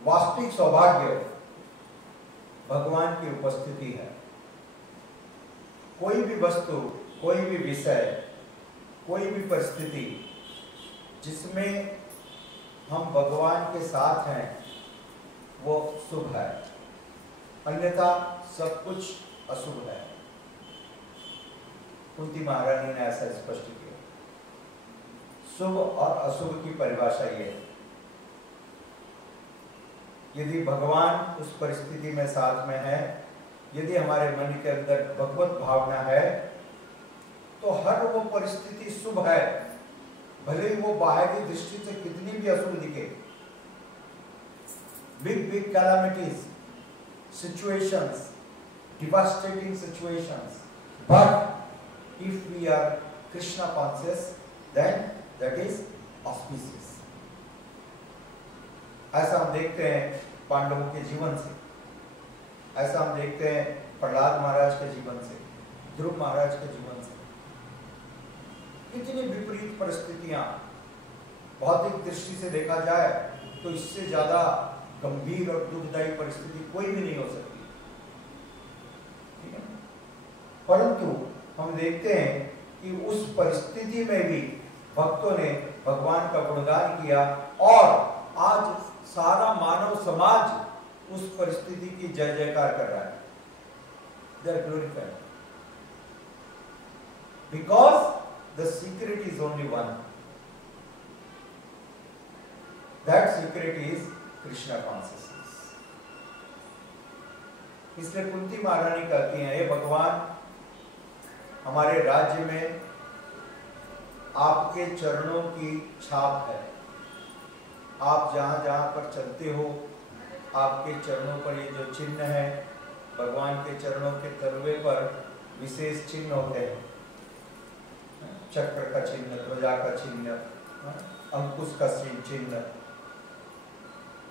वास्तविक सौभाग्य भगवान की उपस्थिति है। कोई भी वस्तु, कोई भी विषय, कोई भी परिस्थिति जिसमें हम भगवान के साथ हैं वो शुभ है, अन्यथा सब कुछ अशुभ है। कुंती महारानी ने ऐसा स्पष्ट किया। शुभ और अशुभ की परिभाषा ये है। यदि भगवान उस परिस्थिति में साथ में है, यदि हमारे मन के अंदर भगवत भावना है, तो हर वो परिस्थिति शुभ है, भले ही वो बाहरी दृष्टि से कितनी भी अशुभ दिखे। Big big calamities, situations, devastating situations, but if we are Krishna conscious, then that is auspicious. ऐसा हम देखते हैं पांडवों के जीवन से, ऐसा हम देखते हैं प्रहलाद महाराज के जीवन से, ध्रुव महाराज के जीवन से। इतनी विपरीत परिस्थितियां, भौतिक दृष्टि से देखा जाए तो इससे ज्यादा गंभीर और दुखदायी परिस्थिति कोई भी नहीं हो सकती, ठीक है। परंतु हम देखते हैं कि उस परिस्थिति में भी भक्तों ने भगवान का गुणगान किया और आज सारा मानव समाज उस परिस्थिति की जय जयकार कर रहा है। They are glorified because the secret is only one. That secret is Krishna consciousness. इसलिए कुंती महारानी कहती हैं, हे भगवान, हमारे राज्य में आपके चरणों की छाप है। आप जहां जहां पर चलते हो, आपके चरणों पर ये जो चिन्ह है, भगवान के चरणों के तलवे पर विशेष चिन्ह होते हैं, चक्र का चिन्ह, ध्वजा का चिन्ह, अंकुश का चिन्ह,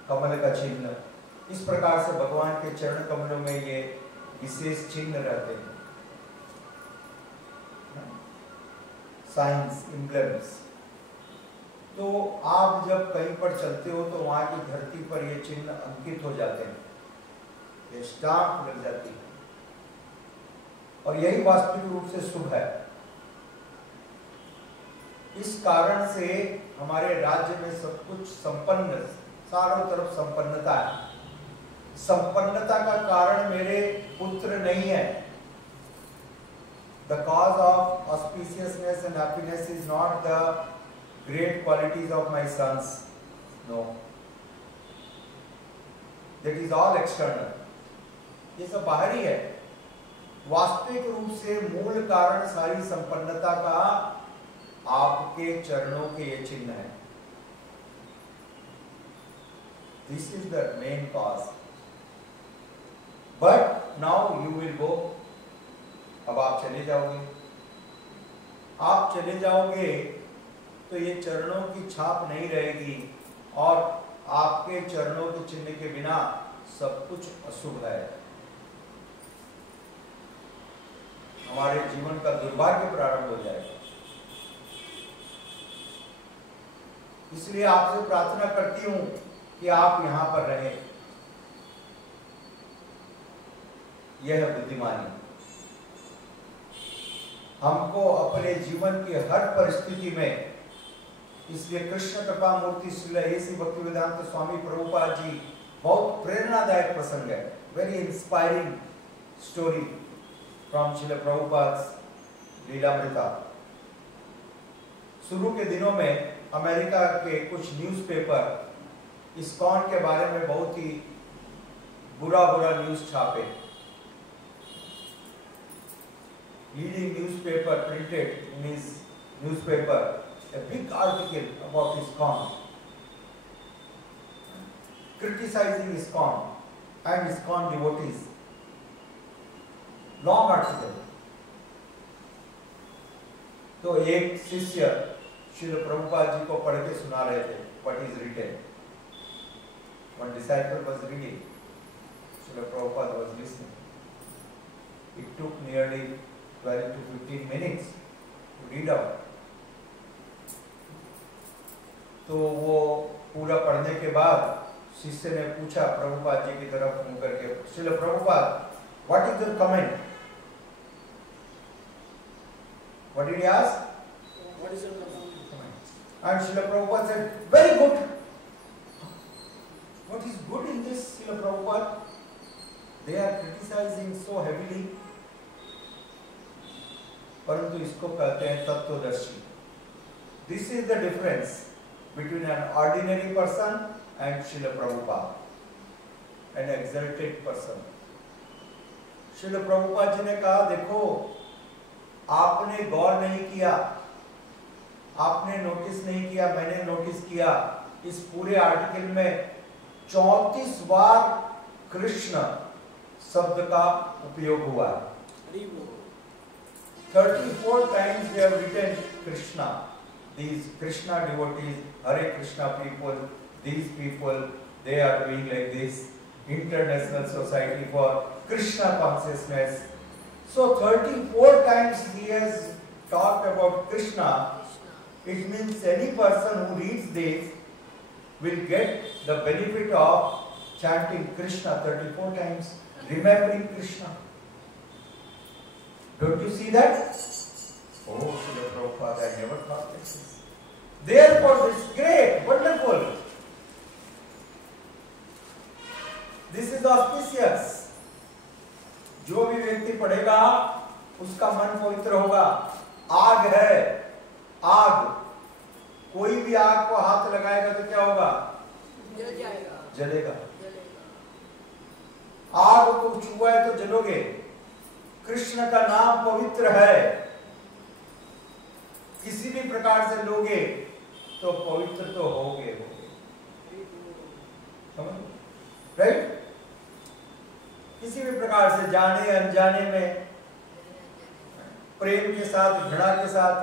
कमल का चिन्ह। इस प्रकार से भगवान के चरण कमलों में ये विशेष चिन्ह रहते हैं, साइंस, एम्ब्लेम्स। तो आप जब कहीं पर चलते हो तो वहां की धरती पर ये चिन्ह अंकित हो जाते हैं, ये स्टाम्प लग जाती है, और यही वास्तविक रूप से शुभ है। इस कारण से हमारे राज्य में सब कुछ संपन्न, चारों तरफ संपन्नता है। संपन्नता का कारण मेरे पुत्र नहीं है। The cause of auspiciousness and happiness is not the great qualities of my sons. No. That is all external. ये सब बाहरी है। वास्तविक रूप से मूल कारण सारी संपन्नता का आपके चरणों के ये चिन्ह है। This is the main cause. But now you will go. अब आप चले जाओगे। आप चले जाओगे तो ये चरणों की छाप नहीं रहेगी, और आपके चरणों के चिन्ह के बिना सब कुछ अशुभ है। हमारे जीवन का दुर्भाग्य प्रारंभ हो जाएगा। इसलिए आपसे प्रार्थना करती हूं कि आप यहां पर रहें। यह है बुद्धिमानी। हमको अपने जीवन की हर परिस्थिति में, इसलिए कृष्ण कृपा मूर्ति श्रील ऐसी भक्तिवेदांत स्वामी प्रभुपाद जी बहुत प्रेरणादायक प्रसंग है, very inspiring story from Srila Prabhupada Lilamrita. शुरू के दिनों में अमेरिका के कुछ न्यूज़पेपर इस्कॉन के बारे में बहुत ही बुरा न्यूज छापे। Leading newspaper printed in his newspaper a big article about ISKCON, criticizing ISKCON and ISKCON devotees. Long article. तो एक शिष्य श्रील प्रभुपाद जी को पढ़ के सुना रहे थे what is written. One disciple was reading. Srila Prabhupada was listening. It took nearly 12 to 15 minutes to read out. तो वो पूरा पढ़ने के बाद शिष्य ने पूछा प्रभुपाद जी की तरफ मुंह करके, Srila Prabhupada, what is your comment? What did he ask? What is your comment? And Srila Prabhupada said, very good. What is good in this, Srila Prabhupada? They are criticizing so heavily. परंतु इसको कहते हैं तत्वदर्शी. This is the difference between an ordinary person and Srila Prabhupada, an exalted person. Srila Prabhupada जी ने कहा, देखो आपने गौर नहीं किया, आपने नोटिस नहीं किया, मैंने नोटिस किया, इस पूरे आर्टिकल में 34 बार कृष्ण शब्द का उपयोग हुआ है. 34 times they have written Krishna. These Krishna devotees, Hare Krishna people, these people, they are doing like this International Society for Krishna Consciousness. So 34 times he has talked about Krishna. It means any person who reads this will get the benefit of chanting Krishna 34 times, remembering Krishna. Don't you see that? Oh, Srila Prabhupada, I never thought this. Therefore, this is great, wonderful. This is auspicious. जो भी व्यक्ति पढ़ेगा उसका मन पवित्र होगा. आग है, आग, कोई भी आग को हाथ लगाएगा तो क्या होगा? जल जाएगा, जलेगा. आग को छुआ है तो जलोगे. कृष्ण का नाम पवित्र है, किसी भी प्रकार से लोगे तो पवित्र तो होगे. राइट? किसी भी प्रकार से, जाने अनजाने में, प्रेम के साथ, घृणा के साथ,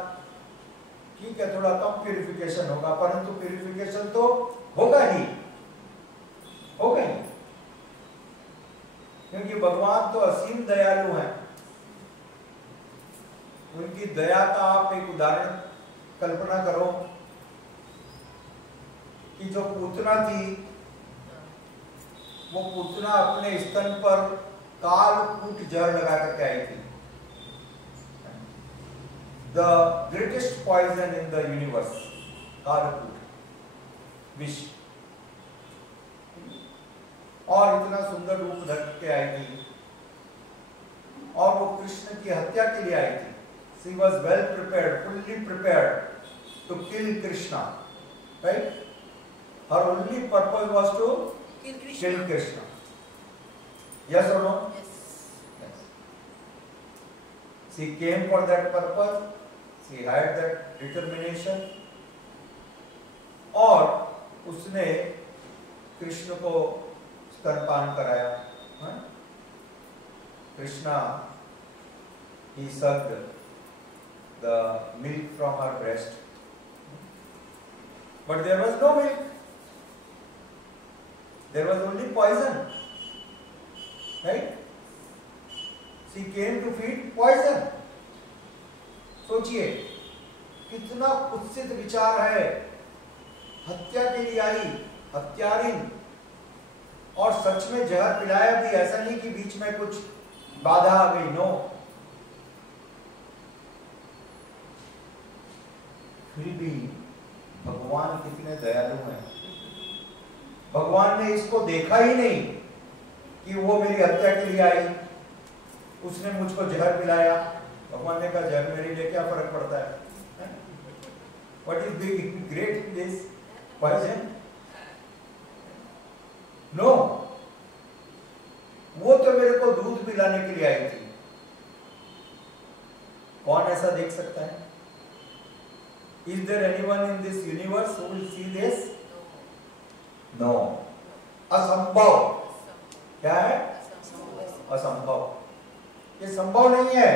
ठीक है, थोड़ा कम प्यूरिफिकेशन होगा, परंतु प्यूरिफिकेशन तो होगा ही, होगा ही, क्योंकि भगवान तो असीम दयालु हैं. उनकी दया का आप एक उदाहरण कल्पना करो कि जो पूतना थी, वो पूतना अपने स्तन पर कालकूट जहर लगा करके आई थी. The greatest poison in the universe, कालकूट, विष. और इतना सुंदर रूप धर के आई थी, और वो कृष्ण की हत्या के लिए आई थी. She was well prepared, fully prepared to kill Krishna, right? Her only purpose was to kill Krishna. Yes or no? Yes. Yes. She came for that purpose. She had that determination. और उसने कृष्ण को स्तनपान कराया. Krishna, he sucked the milk from her breast, but there was no milk. There was only poison, right? She came to feed poison. सोचिए कितना कुत्सित विचार है. हत्या के लिए आई, हत्यारिन, और सच में जहर पिलाया भी. ऐसा नहीं कि बीच में कुछ बाधा आ गई. नो, फिर भी भगवान कितने दयालु हैं. भगवान ने इसको देखा ही नहीं कि वो मेरी हत्या के लिए आई, उसने मुझको जहर पिलाया. भगवान ने कहा, जहर मेरे लिए क्या फर्क पड़ता है? What is big great in this poison? No, वो तो मेरे को दूध पिलाने के लिए आई थी. कौन ऐसा देख सकता है? Is there anyone in this universe who will see this? No. असंभव. क्या है? असंभव. ये संभव नहीं है.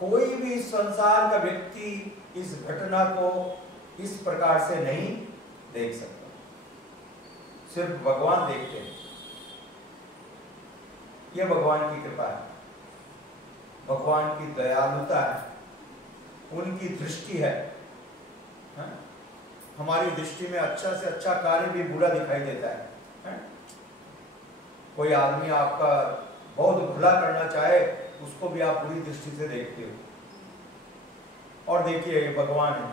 कोई भी संसार का व्यक्ति इस घटना को इस प्रकार से नहीं देख सकता. सिर्फ भगवान देखते हैं. यह भगवान की कृपा है, भगवान की दयालुता है, उनकी दृष्टि है. हमारी दृष्टि में अच्छा से अच्छा कार्य भी बुरा दिखाई देता है. है? कोई आदमी आपका बहुत भला करना चाहे, उसको भी आप बुरी दृष्टि से देखते हो। और देखिए भगवान है,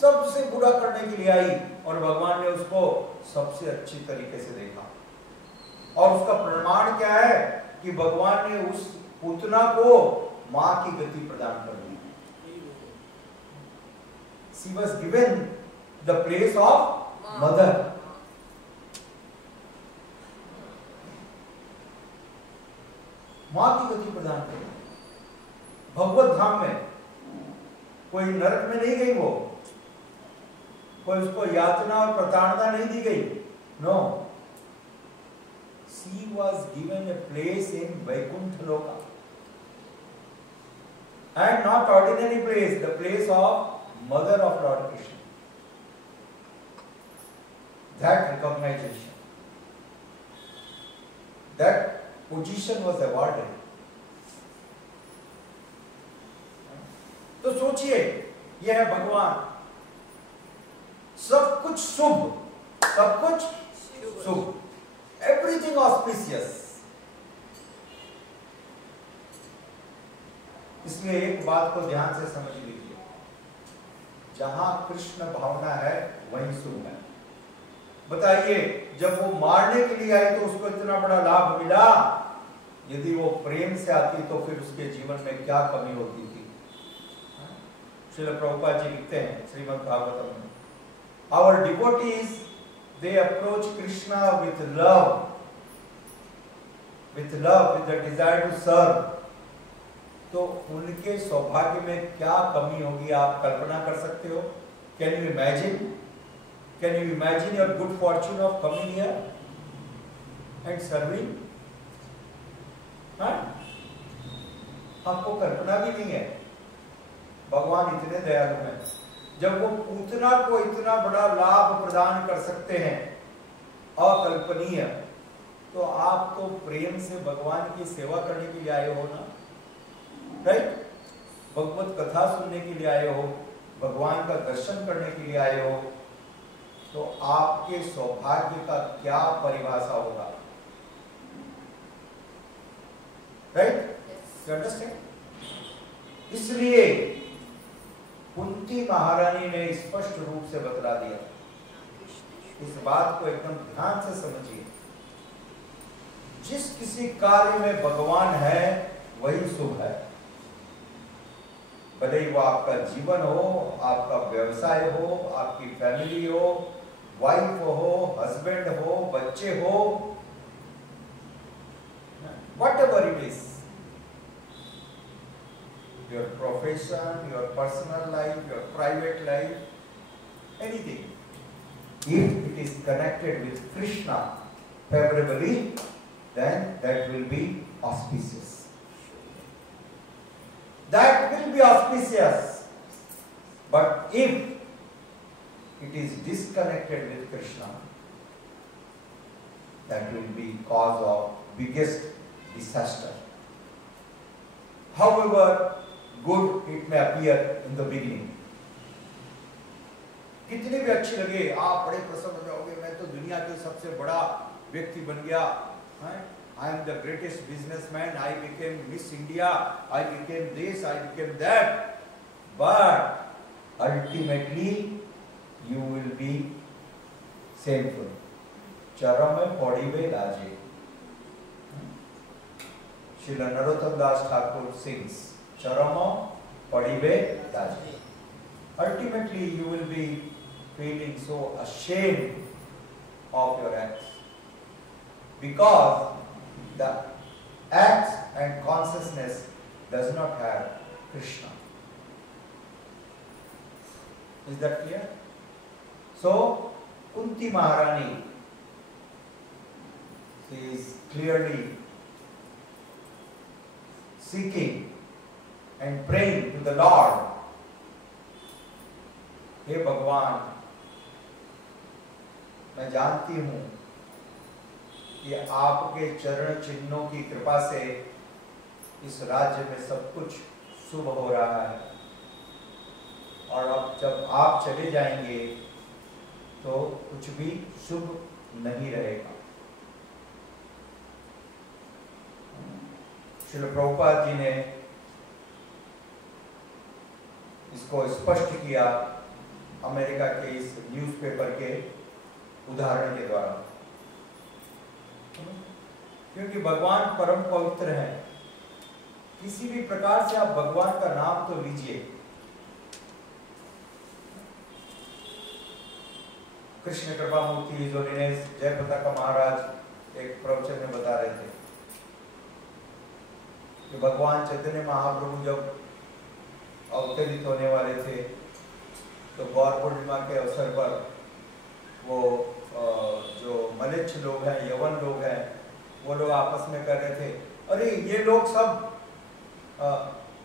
सबसे बुरा करने के लिए आई और भगवान ने उसको सबसे अच्छी तरीके से देखा। और उसका प्रमाण क्या है कि भगवान ने उस पूतना को मां की गति प्रदान कर दी। She was given the place of mother. मां की गति प्रदान कर दी। भगवत धाम में कोई नरक में नहीं गई, वो कोई उसको यातना और प्रताड़ना नहीं दी गई। No, she was given a place in Vaikuntha Loka, and not ordinary place, the place of mother of Lord Krishna. That recognition, that position was awarded. तो सोचिए, यह है भगवान, सब कुछ शुभ, सब कुछ शुभ, एवरीथिंग ऑस्पिशियस। इसलिए एक बात को ध्यान से समझ लीजिए, जहां कृष्ण भावना है वहीं शुभ है। बताइए, जब वो मारने के लिए आई तो उसको इतना बड़ा लाभ मिला, यदि वो प्रेम से आती तो फिर उसके जीवन में क्या कमी होती थी। श्रील प्रभुपाद जी लिखते हैं श्रीमद् भागवतम में, our devotees they approach Krishna with love, with the desire to serve. तो उनके सौभाग्य में क्या कमी होगी, आप कल्पना कर सकते हो? Can you imagine your good fortune of coming here and serving? आपको कल्पना भी नहीं है। भगवान इतने दयालु हैं, जब वो पूतना को इतना बड़ा लाभ प्रदान कर सकते हैं, अकल्पनीय, तो आप तो प्रेम से भगवान की सेवा करने के लिए आए हो ना, राइट? भगवत कथा सुनने के लिए आए हो, भगवान का दर्शन करने के लिए आए हो, तो आपके सौभाग्य का क्या परिभाषा होगा, राइट? You understand? इसलिए कुंती महारानी ने स्पष्ट रूप से बतला दिया। इस बात को एकदम ध्यान से समझिए, जिस किसी कार्य में भगवान है वही शुभ है। भले ही वो आपका जीवन हो, आपका व्यवसाय हो, आपकी फैमिली हो, वाइफ हो, हस्बैंड हो, बच्चे हो, whatever it is, your profession, your personal life, your private life, anything, if it is connected with Krishna favorably, then that will be auspicious. That will be auspicious. But if it is disconnected with Krishna, that will be cause of biggest disaster. However good it may appear in the beginning. कितनी भी अच्छी लगे, आप बड़े प्रसन्न हो जाओगे, मैं तो दुनिया के सबसे बड़ा व्यक्ति बन गया, I am the greatest businessman, I became Miss India, I became this, I became that, but ultimately you will be shameful. चरम पौड़ीबे लाजे. Srila Narottam Das Thakur sings, Charama Padibe Laje. Ultimately, you will be feeling so ashamed of your acts, because the acts and consciousness does not have Krishna. Is that clear? So, Kunti Maharani, she is clearly seeking and praying to the Lord, हे भगवान, मैं जानती हूं कि आपके चरण चिन्हों की कृपा से इस राज्य में सब कुछ शुभ हो रहा है, और अब जब आप चले जाएंगे तो तो कुछ भी शुभ नहीं रहेगा। श्रील प्रभुपाद जी ने इसको स्पष्ट किया अमेरिका के इस न्यूज़पेपर के उदाहरण के द्वारा, क्योंकि भगवान परम पवित्र है। किसी भी प्रकार से आप भगवान का नाम तो लीजिए। कृष्ण कृपा मूर्ति हिज होलीनेस जयप्रताप महाराज एक प्रवचन में बता रहे थे कि भगवान चैतन्य महाप्रभु जब अवतरित होने वाले थे तो गौर पूर्णिमा के अवसर पर वो जो मलेच्छ लोग हैं, यवन लोग हैं, वो लोग आपस में कर रहे थे, अरे ये लोग सब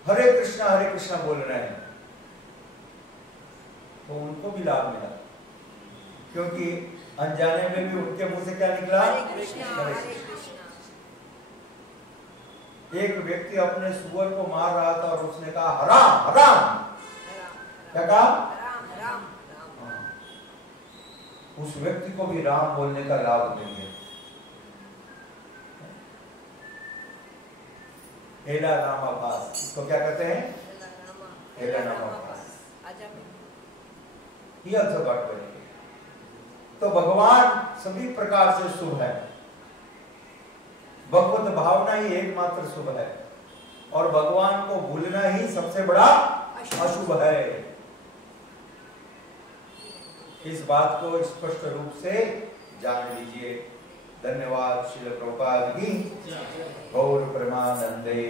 हरे कृष्णा बोल रहे हैं। तो उनको भी लाभ मिला, क्योंकि अनजाने में भी उनके मुंह से क्या निकला? हरे कृष्णा। एक व्यक्ति अपने सुअर को मार रहा था और उसने कहा हराम हराम। क्या कहा? उस व्यक्ति को भी राम बोलने का लाभ मिल गया। हेला नामाभास, इसको क्या कहते हैं? हेला नामाभास। He also got benefit। तो भगवान सभी प्रकार से शुभ है। भगवत भावना ही एकमात्र शुभ है, और भगवान को भूलना ही सबसे बड़ा अशुभ है। इस बात को स्पष्ट रूप से जान लीजिए। धन्यवाद। श्रील प्रभुपाद की गौर प्रेमानंदे।